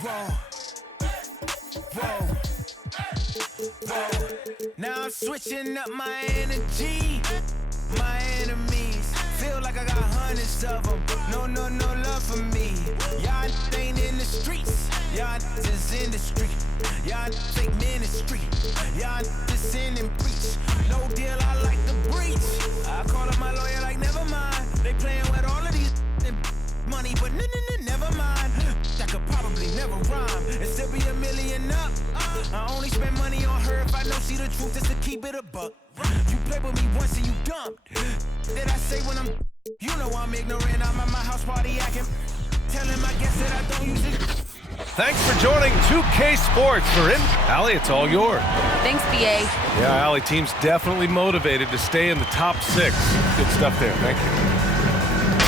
Whoa. Whoa. Whoa. Now I'm switching up my energy. My enemies feel like I got hundreds of them. No love for me. Y'all ain't in the streets. Y'all just in the street. Y'all take ministry. Y'all just sin and preach. No deal, I like the breach. I call up my lawyer like, never mind. They playing with all of these money, but never mind. That could probably never rhyme and still be a million up. I only spend money on her if I know she the truth, just to keep it a buck. You play with me once and you dumped. Did I say when I'm, you know I'm ignorant, I'm at my house party acting, telling my guests that I don't use it. Thanks for joining 2K Sports. For in, Allie, it's all yours. Thanks, BA. Yeah, Allie, team's definitely motivated to stay in the top 6. Good stuff there, thank you.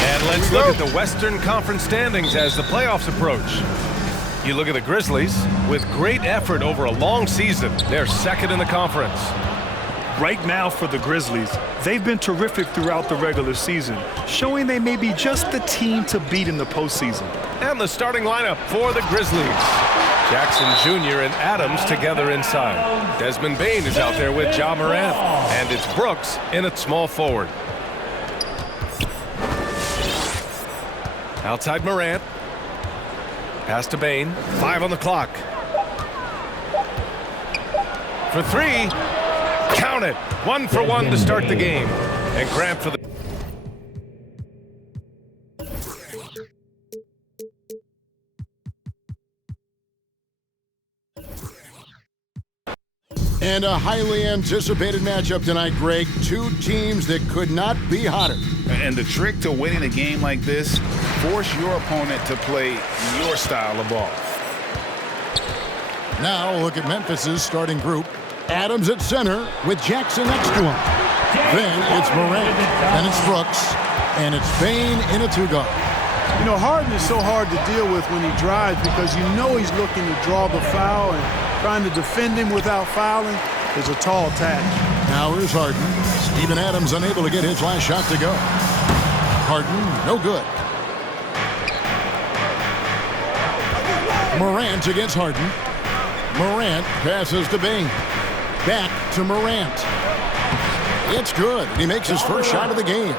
And let's look at the Western Conference standings as the playoffs approach. You look at the Grizzlies. With great effort over a long season, they're second in the conference. Right now for the Grizzlies, they've been terrific throughout the regular season, showing they may be just the team to beat in the postseason. And the starting lineup for the Grizzlies. Jackson Jr. and Adams together inside. Desmond Bane is out there with Ja Morant. And it's Brooks in at small forward. Outside Morant. Pass to Bane. 5 on the clock. For 3. Count it. 1 for 1 to start the game. And Grant for the... And a highly anticipated matchup tonight, Greg. Two teams that could not be hotter. And the trick to winning a game like this, force your opponent to play your style of ball. Now look at Memphis's starting group. Adams at center with Jackson next to him. Then it's Morant, then it's Brooks, and it's Bane in a 2-guard. You know, Harden is so hard to deal with when he drives because you know he's looking to draw the foul, and trying to defend him without fouling is a tall task. Now here's Harden. Steven Adams unable to get his last shot to go. Harden, no good. Morant against Harden. Morant passes to Bane. Back to Morant. It's good. He makes his first shot of the game.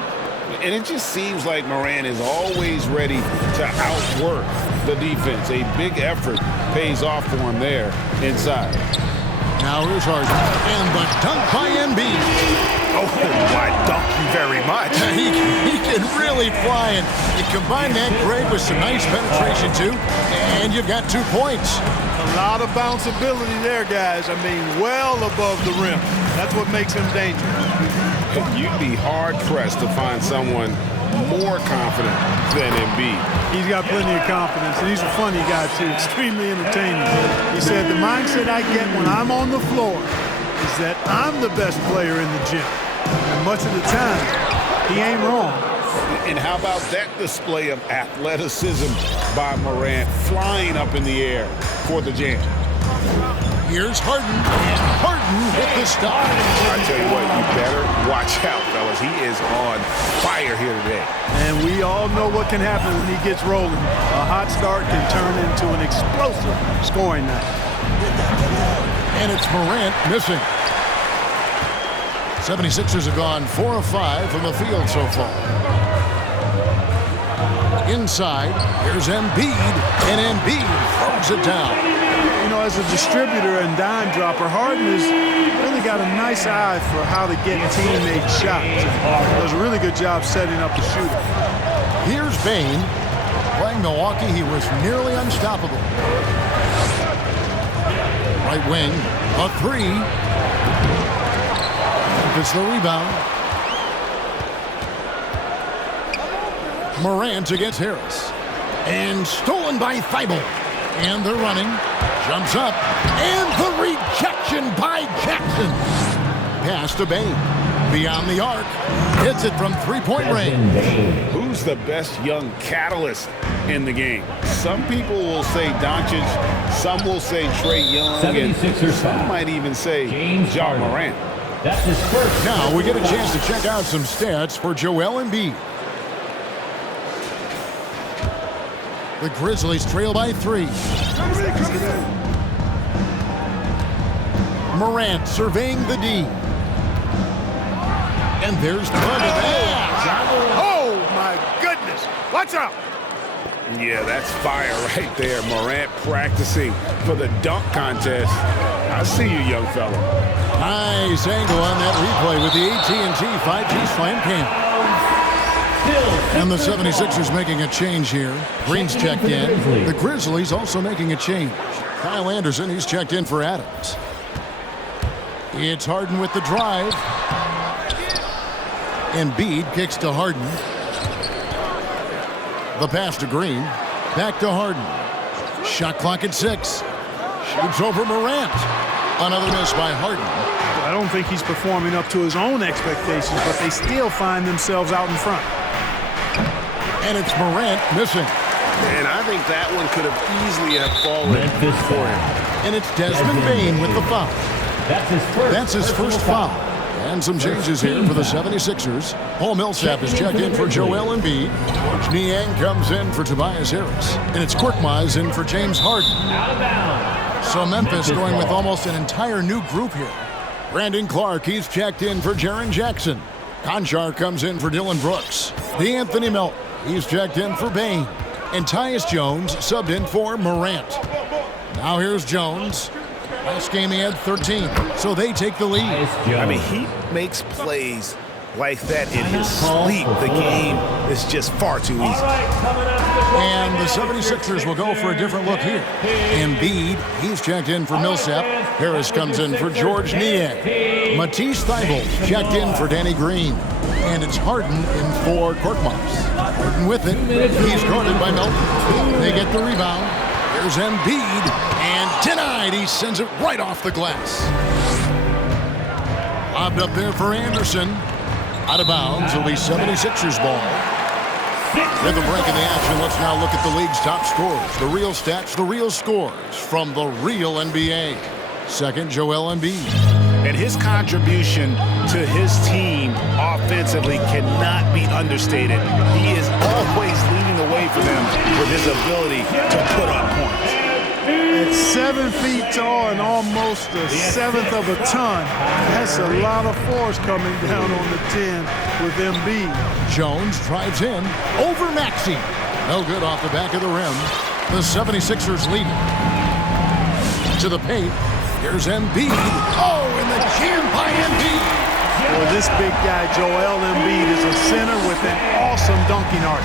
And it just seems like Morant is always ready to outwork the defense. A big effort pays off for him there inside. Now here's Harden. And the dunk by Embiid. Oh, why dunk you very much. He can really fly. And you combine that, Greg, with some nice penetration, too, and you've got 2 points. A lot of bounceability there, guys. I mean, well above the rim. That's what makes him dangerous. You'd be hard-pressed to find someone more confident than Embiid. He's got plenty of confidence, and he's a funny guy, too. Extremely entertaining. He said, the mindset I get when I'm on the floor is that I'm the best player in the gym. And much of the time, he ain't wrong. And how about that display of athleticism by Morant, flying up in the air for the jam? Here's Harden, and Harden hit the stop. I tell you what, you better watch out, fellas. He is on fire here today. And we all know what can happen when he gets rolling. A hot start can turn into an explosive scoring night. And it's Morant missing. 76ers have gone 4 of 5 from the field so far. Inside, here's Embiid, and Embiid throws it down. You know, as a distributor and dime dropper, Harden has really got a nice eye for how to get teammate shots. Does a really good job setting up the shooter. Here's Bane. Playing Milwaukee, he was nearly unstoppable. Right wing, a 3. It's the rebound. Morant against Harris. And stolen by Thibault. And they're running. Jumps up. And the rejection by Jackson. Pass to Bane. Beyond the arc. Hits it from 3-point range. Who's the best young catalyst in the game? Some people will say Doncic. Some will say Trae Young. And some might even say Ja Morant. That's his first. Now we get a chance to check out some stats for Joel Embiid. The Grizzlies trail by 3. Morant surveying the D. And there's the Oh, my goodness. Watch out. Yeah, that's fire right there. Morant practicing for the dunk contest. I see you, young fella. Nice angle on that replay with the AT&T 5G Slam Cam. And the 76ers making a change here. Green's checked in. The Grizzlies also making a change. Kyle Anderson, he's checked in for Adams. It's Harden with the drive. Embiid kicks to Harden. The pass to Green. Back to Harden. Shot clock at 6. Shoots over Morant. Another miss by Harden. I don't think he's performing up to his own expectations, but they still find themselves out in front. And it's Morant missing. And I think that one could have easily have fallen for him. And it's Desmond Bane with the foul. That's his first foul. And some changes here for the 76ers. Paul Millsap is checked in for Joel Embiid. George Niang comes in for Tobias Harris. And it's Korkmaz in for James Harden. So Memphis going with almost an entire new group here. Brandon Clark, he's checked in for Jaren Jackson. Konchar comes in for Dylan Brooks. D'Anthony Melton, he's checked in for Bane. And Tyus Jones subbed in for Morant. Now here's Jones. Last game he had 13, so they take the lead. I mean, he makes plays like that in his sleep. The game is just far too easy. And the 76ers will go for a different look here. Embiid, he's checked in for Millsap. Harris comes in for George Niang. Matisse Thybulle checked in for Danny Green. And it's Harden in for Korkmaz. Harden with it. He's guarded by Melton. They get the rebound. Here's Embiid. And denied. He sends it right off the glass. Lobbed up there for Anderson. Out of bounds. It'll be 76ers ball. With a break in the action, let's now look at the league's top scorers. The real stats, the real scores from the real NBA. Second, Joel Embiid. And his contribution to his team offensively cannot be understated. He is always leading the way for them with his ability to put up points. At 7 feet tall and almost a seventh of a ton, that's a lot of force coming down on the 10 with Embiid. Jones drives in over Maxey. No good off the back of the rim. The 76ers lead to the paint. Here's Embiid. Oh, and the jam by Embiid. Well, this big guy, Joel Embiid, is a center with an awesome dunking arch.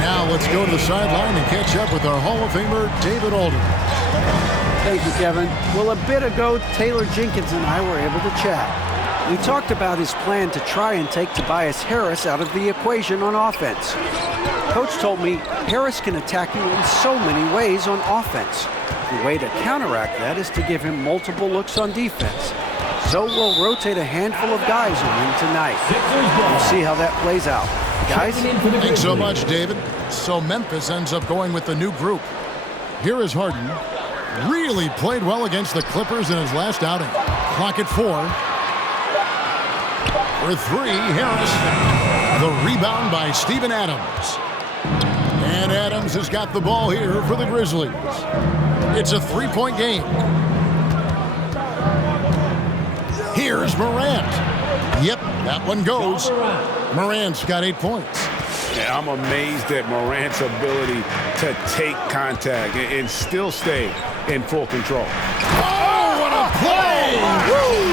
Now let's go to the sideline and catch up with our Hall of Famer, David Alden. Thank you, Kevin. Well, a bit ago, Taylor Jenkins and I were able to chat. We talked about his plan to try and take Tobias Harris out of the equation on offense. Coach told me Harris can attack you in so many ways on offense. The way to counteract that is to give him multiple looks on defense. So we'll rotate a handful of guys on him tonight. We'll see how that plays out. Guys? Thanks so much, David. So Memphis ends up going with the new group. Here is Harden. Really played well against the Clippers in his last outing. Clock at 4. For 3, Harris. The rebound by Steven Adams. And Adams has got the ball here for the Grizzlies. It's a 3-point game. Here's Morant. Yep, that one goes. Morant's got 8 points. Yeah, I'm amazed at Morant's ability to take contact and still stay in full control. Oh, what a play! Woo!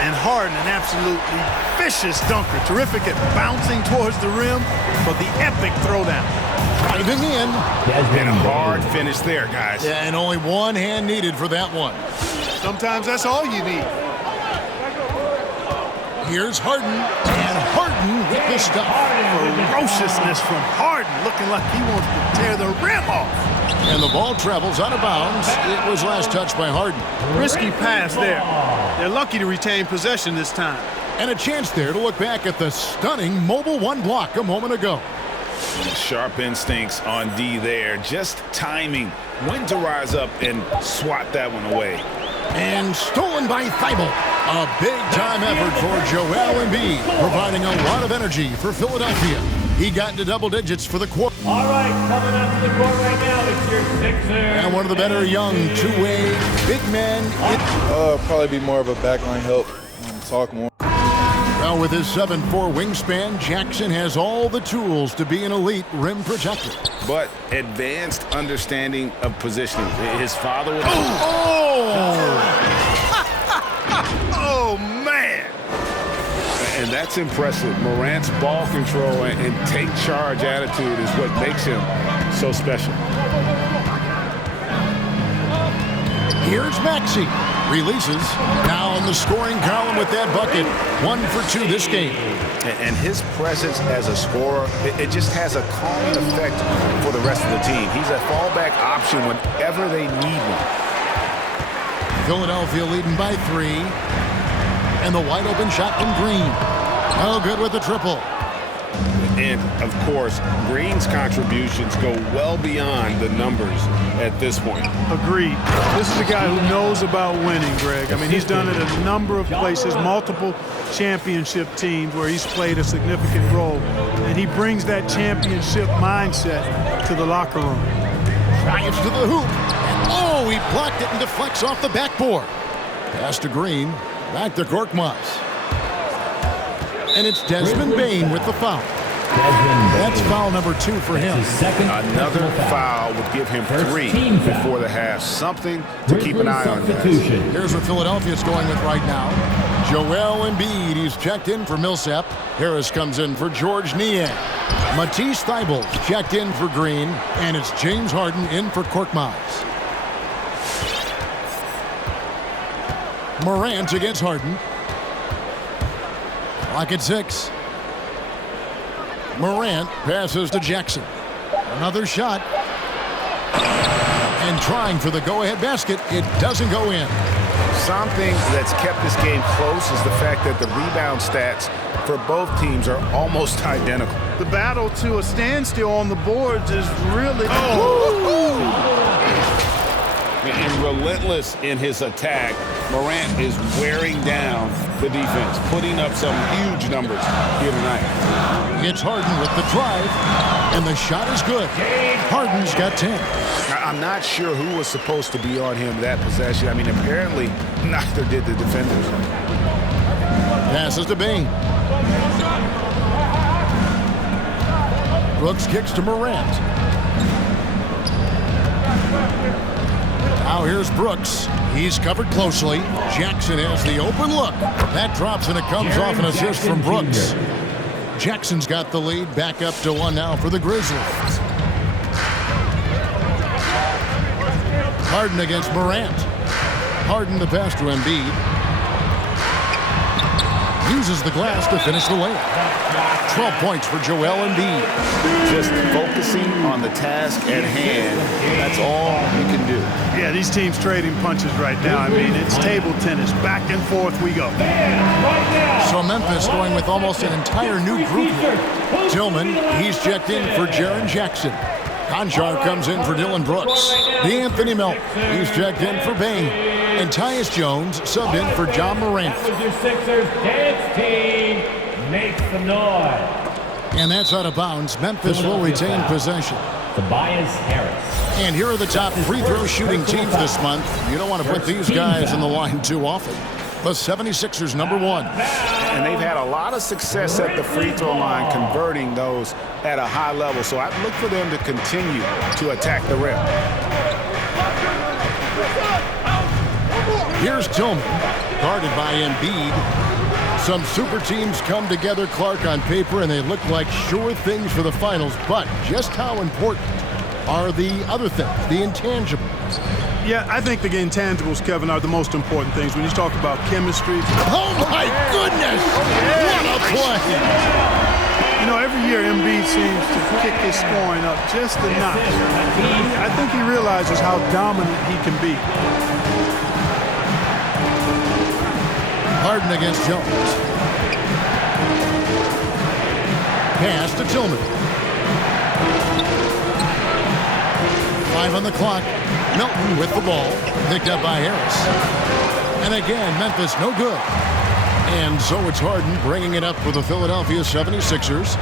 And Harden, an absolutely vicious dunker. Terrific at bouncing towards the rim, but the epic throwdown. Driving in. And a hard finish there, guys. Yeah, and only one hand needed for that one. Sometimes that's all you need. Here's Harden, and Harden with the stuff. Ferociousness from Harden, looking like he wants to tear the rim off. And the ball travels out of bounds. It was last touched by Harden. Risky pass there. They're lucky to retain possession this time. And a chance there to look back at the stunning Mobile One block a moment ago. Sharp instincts on D there. Just timing when to rise up and swat that one away. And stolen by Thybulle. A big-time effort for Joel Embiid, providing a lot of energy for Philadelphia. He got into double digits for the quarter. All right, coming up to the court right now, it's your Sixers. And one of the better young two-way big men. Probably be more of a backline help, talk more. Well, with his 7'4" wingspan, Jackson has all the tools to be an elite rim protector. But advanced understanding of positioning. His father was... Oh, man! And that's impressive. Morant's ball control and take charge attitude is what makes him so special. Here's Maxey. Releases. Now in the scoring column with that bucket. 1 for 2 this game. And his presence as a scorer, it just has a calming effect for the rest of the team. He's a fallback option whenever they need one. Philadelphia leading by 3. And the wide open shot from Green. Oh, good with the triple. And, of course, Green's contributions go well beyond the numbers at this point. Agreed. This is a guy who knows about winning, Greg. I mean, he's done it a number of places, multiple championship teams where he's played a significant role. And he brings that championship mindset to the locker room. Drives to the hoop. Oh, he blocked it and deflects off the backboard. Pass to Green. Back to Korkmaz. And it's Desmond Bane with the foul. That's foul number 2 for him. Another foul would give him 3 before the half. Something to keep an eye on, guys. Here's what Philadelphia's going with right now. Joel Embiid, he's checked in for Millsap. Harris comes in for George Niang. Matisse Thybulle checked in for Green. And it's James Harden in for Korkmaz. Morant against Harden. Clock at 6. Morant passes to Jackson. Another shot. And trying for the go-ahead basket. It doesn't go in. Something that's kept this game close is the fact that the rebound stats for both teams are almost identical. The battle to a standstill on the boards is really... And relentless in his attack, Morant is wearing down the defense, putting up some huge numbers here tonight. It's Harden with the drive, and the shot is good. Harden's got 10. I'm not sure who was supposed to be on him that possession. I mean, apparently, neither did the defenders. Passes to Bane. Brooks kicks to Morant. Now here's Brooks. He's covered closely. Jackson has the open look. That drops and it comes off an assist from Brooks. Jackson's got the lead. Back up to 1 now for the Grizzlies. Harden against Morant. Harden the pass to Embiid. Uses the glass to finish the layup. 12 points for Joel Embiid. Just focusing on the task at hand. That's all you can do. Yeah, these teams trading punches right now. I mean, it's table tennis. Back and forth we go. So Memphis going with almost an entire new group here. Tillman, he's checked in for Jaren Jackson. Conchar comes in for Dylan Brooks. D'Anthony Melton, he's checked in for Bane. And Tyus Jones subbed in for John Morant. Your Sixers dance team makes some noise. And that's out of bounds. Memphis will retain possession. Tobias Harris. And here are the top free throw shooting teams this month. You don't want to put these guys on the line too often. The 76ers, number 1. And they've had a lot of success at the free throw line, converting those at a high level. So I'd look for them to continue to attack the rim. Here's Tillman, guarded by Embiid. Some super teams come together, Clark, on paper, and they look like sure things for the finals. But just how important are the other things, the intangibles? Yeah, I think the intangibles, Kevin, are the most important things. When you talk about chemistry. Oh, my goodness! What a play! You know, every year Embiid seems to kick his scoring up just a notch. I think he realizes how dominant he can be. Harden against Jones. Pass to Tillman. 5 on the clock. Melton with the ball. Picked up by Harris. And again, Memphis no good. And so it's Harden bringing it up for the Philadelphia 76ers.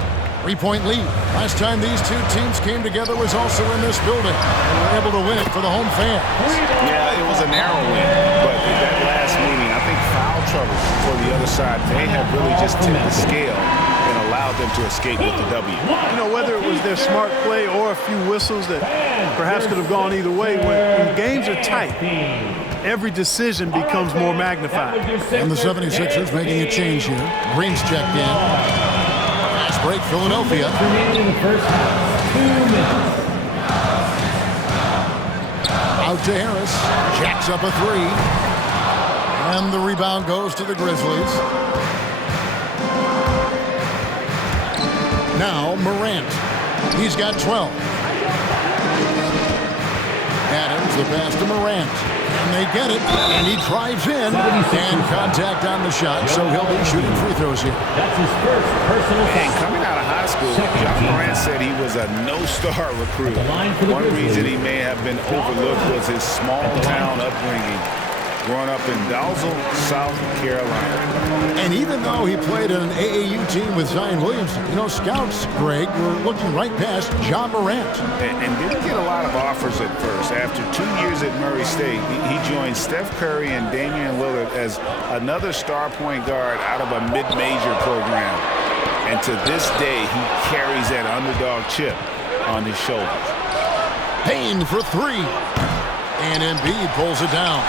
3-point lead. Last time these two teams came together was also in this building. They were able to win it for the home fans. Yeah, it was a narrow win, but in that last meeting, I think foul trouble for the other side may have really just tipped the scale and allowed them to escape with the W. You know, whether it was their smart play or a few whistles that perhaps could have gone either way, when games are tight, every decision becomes more magnified. And the 76ers making a change here. Green's checked in. Fast break, Philadelphia. Remaining in the first half, 2 minutes. Out to Harris. Jacks up a three. And the rebound goes to the Grizzlies. Now Morant. He's got 12. Adams, the pass to Morant. And they get it. And he drives in. And contact on the shot. So he'll be shooting free throws here. That's his first personal And foul. coming out of high school, John Morant said he was a no-star recruit. One reason he may have been overlooked was his small-town upbringing, growing up in Dalzell, South Carolina. And even though he played on an AAU team with Zion Williamson, you know, scouts, Greg, were looking right past John Morant. And didn't get a lot of offers at first. After 2 years at Murray State, he joined Steph Curry and Damian Lillard as another star point guard out of a mid-major program. And to this day, he carries that underdog chip on his shoulders. Payne for three. And Embiid pulls it down.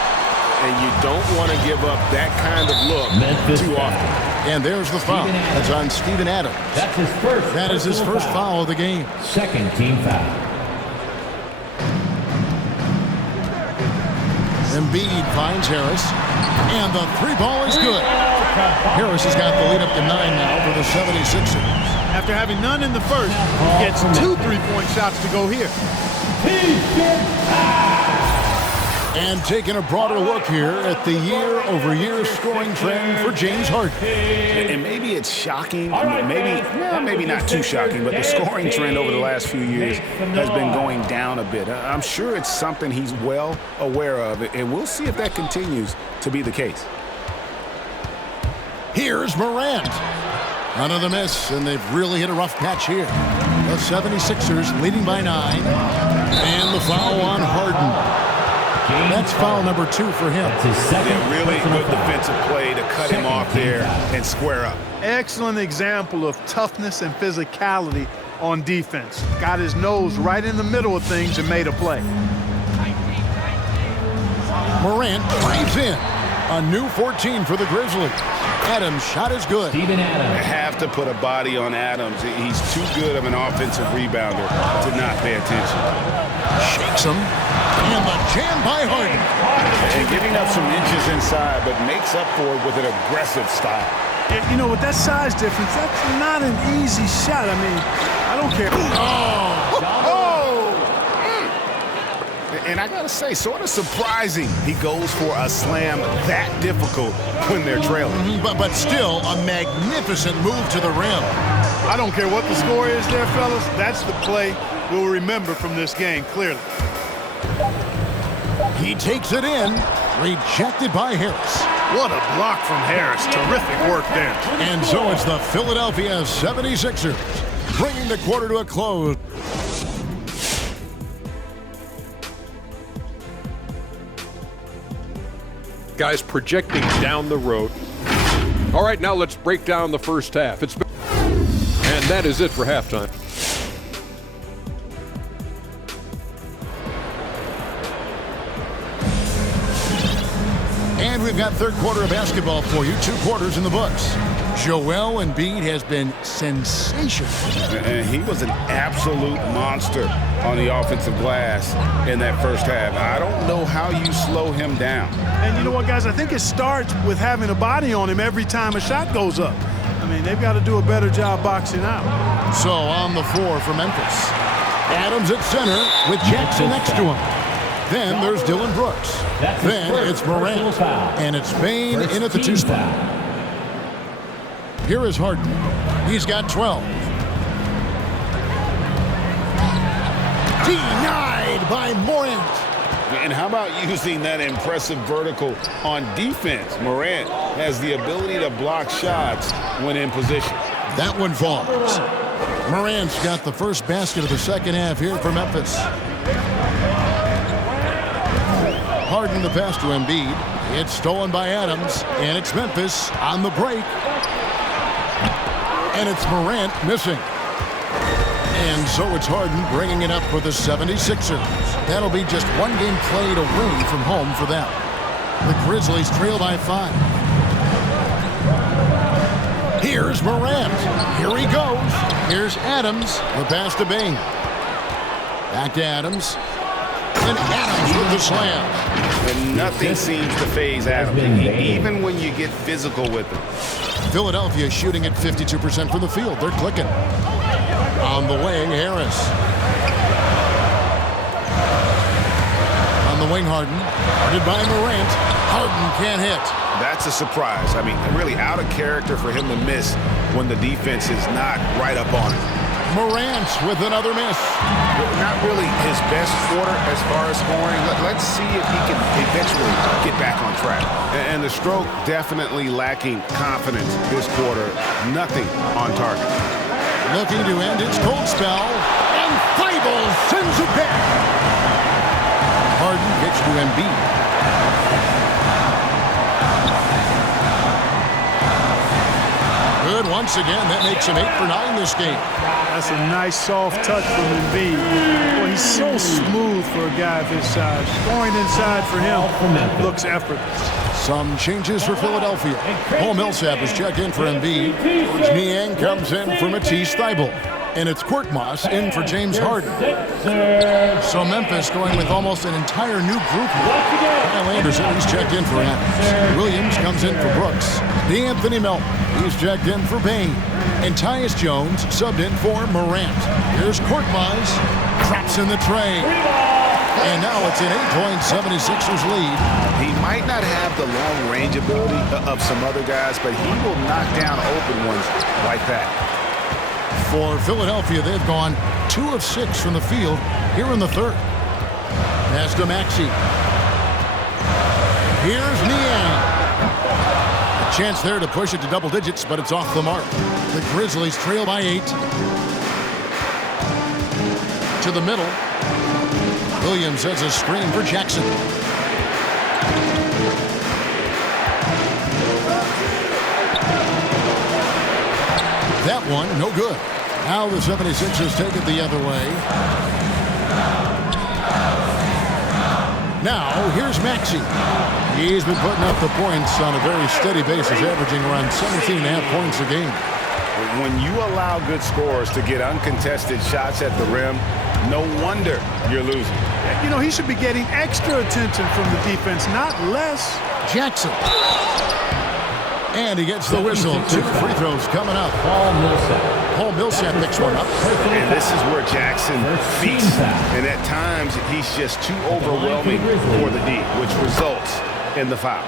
And you don't want to give up that kind of look too often. And there's the foul. That's on Steven Adams. That's his first. That is his first foul of the game. Second team foul. Embiid finds Harris. And the three ball is good. Harris has got the lead up to 9 now for the 76ers. After having none in the first, he gets 2 3-point shots to go here. And taking a broader look here at the year-over-year scoring trend for James Harden. And maybe it's shocking, maybe not too shocking, but the scoring trend over the last few years has been going down a bit. I'm sure it's something he's well aware of, and we'll see if that continues to be the case. Here's Morant. Another miss, and they've really hit a rough patch here. The 76ers leading by 9. And the foul on Harden. That's foul number 2 for him. Really good defensive play to cut him off there and square up. Excellent example of toughness and physicality on defense. Got his nose right in the middle of things and made a play. Morant drives in. A new 14 for the Grizzlies. Adams' shot is good. Steven Adams. I have to put a body on Adams. He's too good of an offensive rebounder to not pay attention. Shakes him. And the jam by Harden. And giving up some inches inside, but makes up for it with an aggressive style. You know, with that size difference, that's not an easy shot. I mean, I don't care. And I gotta say, sort of surprising he goes for a slam that difficult when they're trailing. But still, a magnificent move to the rim. I don't care what the score is there, fellas. That's the play we'll remember from this game, clearly. He takes it in. Rejected by Harris. What a block from Harris. Terrific work there. And so it's the Philadelphia 76ers bringing the quarter to a close. Guys projecting down the road. All right, now let's break down the first half. And that is it for halftime. And we've got third quarter of basketball for you. 2 quarters in the books. Joel Embiid has been sensational. And he was an absolute monster on the offensive glass in that first half. I don't know how you slow him down. And you know what, guys? I think it starts with having a body on him every time a shot goes up. I mean, they've got to do a better job boxing out. So on the floor for Memphis. Adams at center with Jackson next to him. Then there's Dylan Brooks. Then it's Morant. And it's Payne in at the 2 spot. Here is Harden. He's got 12. Denied by Morant. And how about using that impressive vertical on defense? Morant has the ability to block shots when in position. That one falls. Morant's got the first basket of the second half here for Memphis. Harden the pass to Embiid. It's stolen by Adams, and it's Memphis on the break. And it's Morant missing. And so it's Harden bringing it up for the 76ers. That'll be just one game played away from home for them. The Grizzlies trail by 5. Here's Morant. Here he goes. Here's Adams. The pass to Bane. Back to Adams. And Adams with the slam. And nothing seems to phase Adams, even when you get physical with him. Philadelphia shooting at 52% from the field. They're clicking. On the wing, Harris. On the wing, Harden. Guarded by Morant. Harden can't hit. That's a surprise. I mean, really out of character for him to miss when the defense is not right up on it. Morant with another miss. Not really his best quarter as far as scoring. Let's see if he can eventually get back on track. And the stroke definitely lacking confidence this quarter. Nothing on target. Looking to end its cold spell. And Thibault sends it back. Harden gets to Embiid. Good once again. That makes him 8 for 9 this game. That's a nice soft touch from Embiid. Boy, he's so smooth for a guy of his size. Scoring inside for him looks effortless. Some changes for Philadelphia. Paul Millsap has checked in for Embiid. Niang comes in for Matisse Thybulle. And it's Korkmaz in for James Harden. So Memphis going with almost an entire new group here. Kyle Anderson, he's checked in for Adams. Williams comes in for Brooks. D'Anthony Melton, he's checked in for Bane. And Tyus Jones subbed in for Morant. Here's Korkmaz. Drops in the tray. And now it's an 8-point 76ers lead. He might not have the long range ability of some other guys, but he will knock down open ones like that. For Philadelphia, they've gone 2 of 6 from the field here in the third. Pass to Maxey. Here's Niang. A chance there to push it to double digits, but it's off the mark. The Grizzlies trail by 8. To the middle. Williams has a screen for Jackson. That one, no good. Now the 76ers take it the other way. Now, here's Maxey. He's been putting up the points on a very steady basis, averaging around 17.5 points a game. When you allow good scorers to get uncontested shots at the rim, no wonder you're losing. You know, he should be getting extra attention from the defense, not less. Jackson. And he gets the whistle. 2 free throws coming up. Paul Millsap picks one up. And this is where Jackson feasts. And at times, he's just too overwhelming for the D, which results in the foul.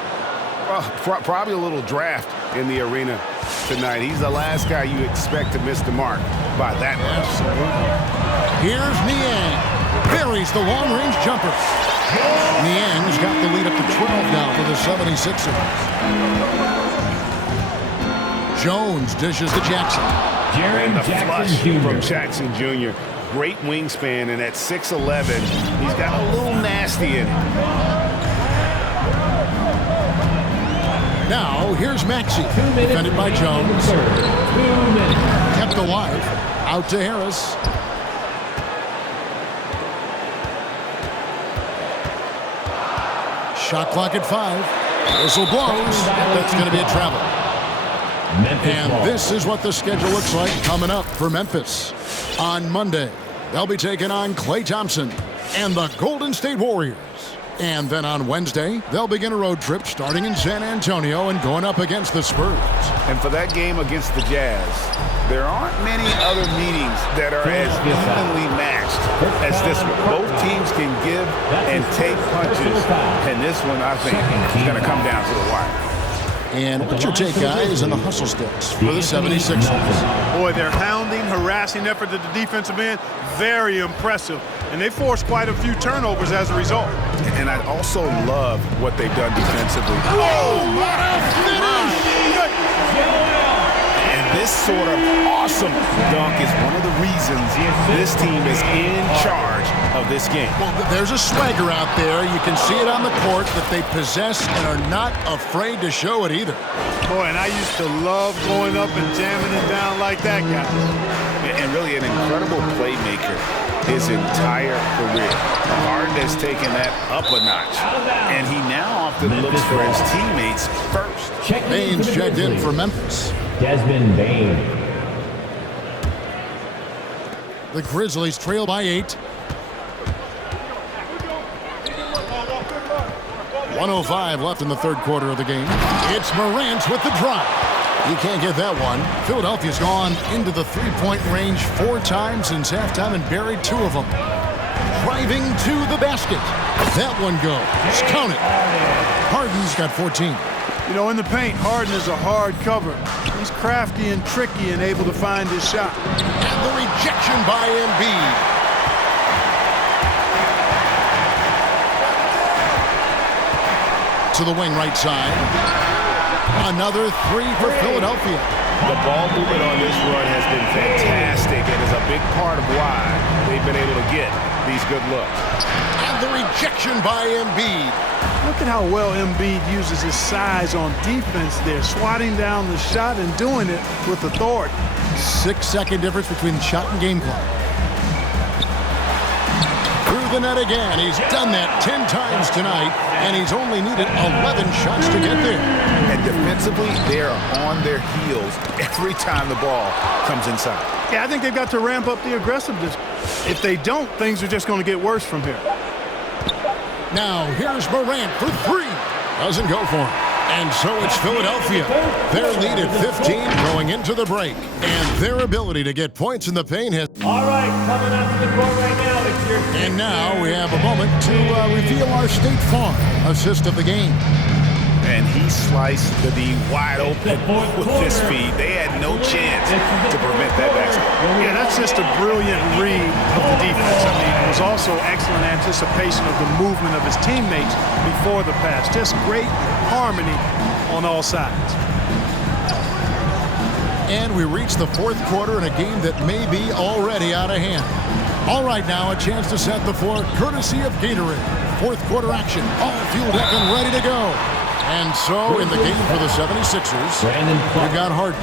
Probably a little draft in the arena tonight. He's the last guy you expect to miss the mark by that much. Absolutely. Here's Niang. Buries the long-range jumper. Niang's got the lead up to 12 now for the 76ers. Jones dishes to Jackson. And the flush from Jackson Jr. Great wingspan, and at 6'11", he's got a little nasty in it. Now, here's Maxey. Defended by Jones. Kept alive. Out to Harris. Shot clock at 5. Whistle blows. That's going to be a travel. And this is what the schedule looks like coming up for Memphis. On Monday, they'll be taking on Klay Thompson and the Golden State Warriors. And then on Wednesday, they'll begin a road trip starting in San Antonio and going up against the Spurs. And for that game against the Jazz, there aren't many other meetings that are as evenly matched as this one. Both teams can give and take punches, and this one, I think, is going to come down to the wire. And what's your take, guys, on the hustle sticks for the 76ers? Boy, their hounding, harassing effort at the defensive end, very impressive. And they forced quite a few turnovers as a result. And I also love what they've done defensively. Oh, what a finish! And This sort of awesome dunk is one of the reasons this team is in charge of this game. Well, there's a swagger out there. You can see it on the court that they possess and are not afraid to show it either. Boy, and I used to love going up and jamming it down like that, guys. And really an incredible playmaker his entire career. Harden has taken that up a notch, and he now often looks for his teammates first. Baines checked in for Memphis. Desmond Bane. The Grizzlies trail by 8. 1:05 left in the third quarter of the game. It's Morant with the drive. He can't get that one. Philadelphia's gone into the three-point range 4 times since halftime and buried 2 of them. Driving to the basket. That one goes. Count it. Harden's got 14. You know, in the paint, Harden is a hard cover. He's crafty and tricky and able to find his shot. And the rejection by Embiid. To the wing right side. Another 3 for Philadelphia. The ball movement on this run has been fantastic and is a big part of why they've been able to get these good looks. And the rejection by Embiid. Look at how well Embiid uses his size on defense there, swatting down the shot and doing it with authority. 6-second difference between shot and game clock. Through the net again. He's done that 10 times tonight, and he's only needed 11 shots to get there. And defensively, they are on their heels every time the ball comes inside. Yeah, I think they've got to ramp up the aggressiveness. If they don't, things are just going to get worse from here. Now, here's Morant for 3. Doesn't go for him. And so it's Philadelphia. Their lead at 15 going into the break. And their ability to get points in the paint has... All right, coming up to the court right now, it's your... And now we have a moment to reveal our State Farm assist of the game. And he sliced the D wide open with this speed. They had no chance to prevent that basket. Yeah, that's just a brilliant read of the defense. I mean, it was also excellent anticipation of the movement of his teammates before the pass. Just great harmony on all sides. And we reach the fourth quarter in a game that may be already out of hand. All right, now a chance to set the floor courtesy of Gatorade. Fourth quarter action, all fueled up and ready to go. And so, in the game for the 76ers, we got Harden.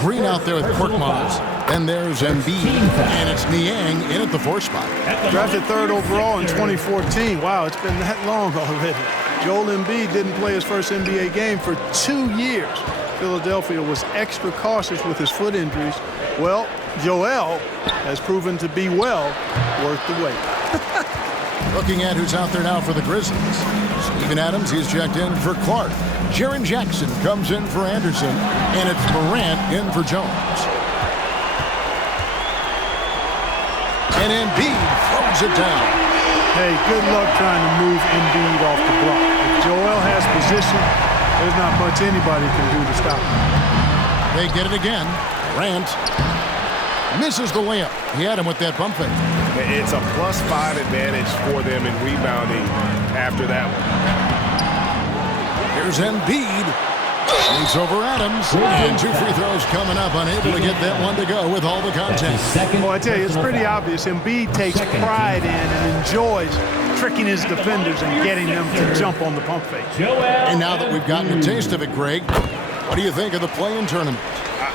Green out there with Korkmaz. And there's Embiid. And it's Niang in at the 4th spot. Drafted 3rd overall in 2014. Wow, it's been that long already. Joel Embiid didn't play his first NBA game for 2 years. Philadelphia was extra cautious with his foot injuries. Well, Joel has proven to be well worth the wait. Looking at who's out there now for the Grizzlies. Steven Adams, he's checked in for Clark. Jaren Jackson comes in for Anderson. And it's Morant in for Jones. And Embiid throws it down. Hey, good luck trying to move Embiid off the block. If Joel has position, there's not much anybody can do to stop him. They get it again. Morant misses the layup. He had him with that bump fake. It's a +5 advantage for them in rebounding after that one. Here's Embiid. Sneaks over Adams. And 2 free throws coming up. Unable to get that one to go with all the contact. Well, I tell you, it's pretty obvious. Embiid takes pride in and enjoys tricking his defenders and getting them to jump on the pump fake. And now that we've gotten a taste of it, Greg, what do you think of the play-in tournament?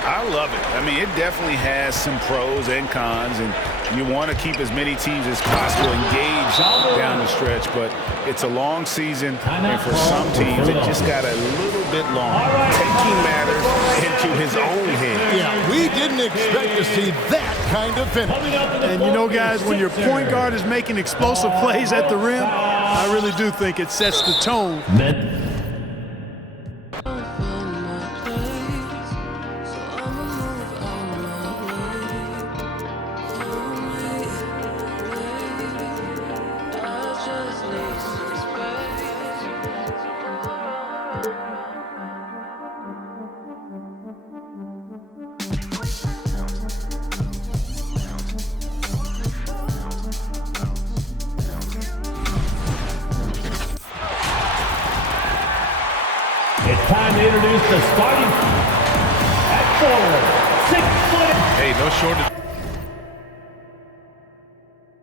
I love it. I mean, it definitely has some pros and cons, and you want to keep as many teams as possible engaged down the stretch, but it's a long season, and for some teams, it just got a little bit long, taking matters into his own hand. Yeah, we didn't expect to see that kind of finish. And you know, guys, when your point guard is making explosive plays at the rim, I really do think it sets the tone. It's time to introduce the starting at forward. No shortage.